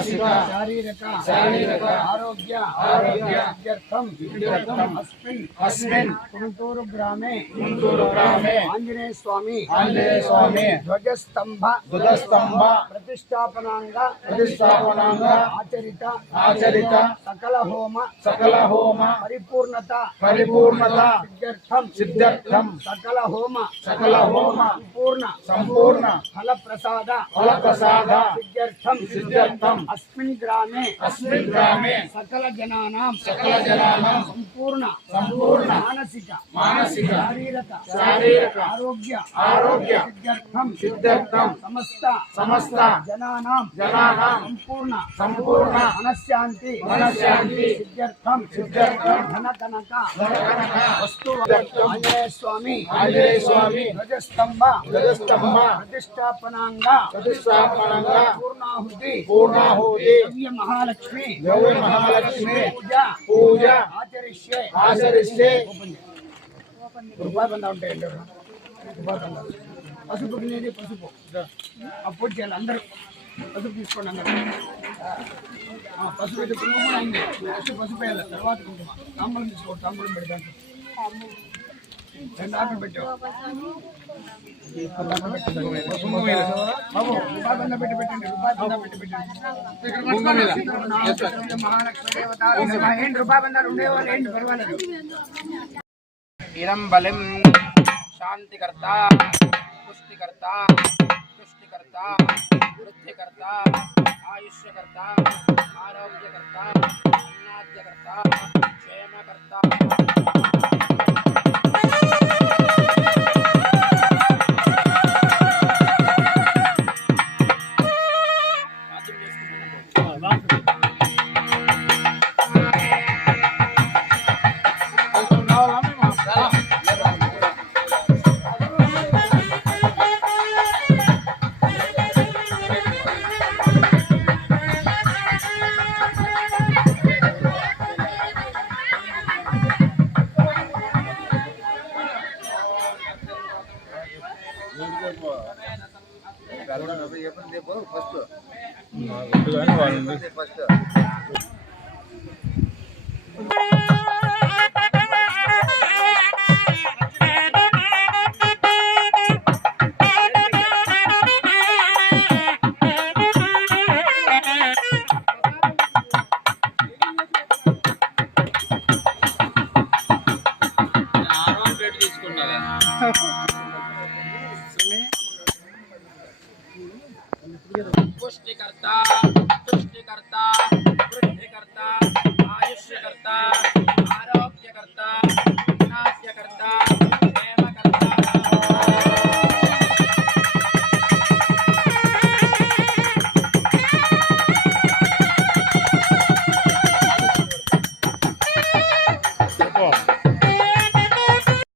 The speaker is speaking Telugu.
मानसिक शारीरिक आरोग्य अस्मिन् कुंटूरु ग्रामे आंजनेय स्वामी ध्वजस्तंभ प्रतिष्ठापनांग आचरित सकल होम परिपूर्णता सिद्ध्यर्थम सकल होम संपूर्ण फल प्रसाद सिद्ध्यर्थम अस्मिन् ग्रामे सकल जनानां संपूर्ण मानसिक शारीरिक आरोग्य सिद्ध्यर्थम समस्त जनानां संपूर्ण मनश्शांति सिद्ध्यर्थम धन कनक वस्तु आंजनेय स्वामी ध्वजस्तंभ प्रतिष्ठापनांग पूर्णाहुति दिव्य महालक्ष्मी पूजा आचरिष्ये రూపాయి బందా ఉంటాయండి రూపాయి బందా పసుపు తినేది పసుపు అప్పుడు చేయాలి అందరూ పసుపు తీసుకోండి అందరూ పసుపు అయితే కుంకుమ అయింది పసుపు వేయాలి తర్వాత కుంకుమ తాంబూలం తీసుకోండి తాంబూలం పెడతాను రెండు ఆకులు పెట్టావు బాబు రూపాయి బంద పెట్టి పెట్టండి మహాలక్ష్మి దేవత ఏంటి రూపాయి బందాలు ఉండేవాళ్ళు ఏంటి పర్వాలేదు इदं बलिं शांतिकर्ता पुष्टिकर्ता तुष्टिकर्ता वृद्धिकर्ता आयुष्यकर्ता आरोग्यकर्ता अन्नाद्यकर्ता क्षेमकर्ता पुष्टिकर्ता तुष्टिकर्ता वृद्धिकर्ता आयुष्यकर्ता आरोग्यकर्ता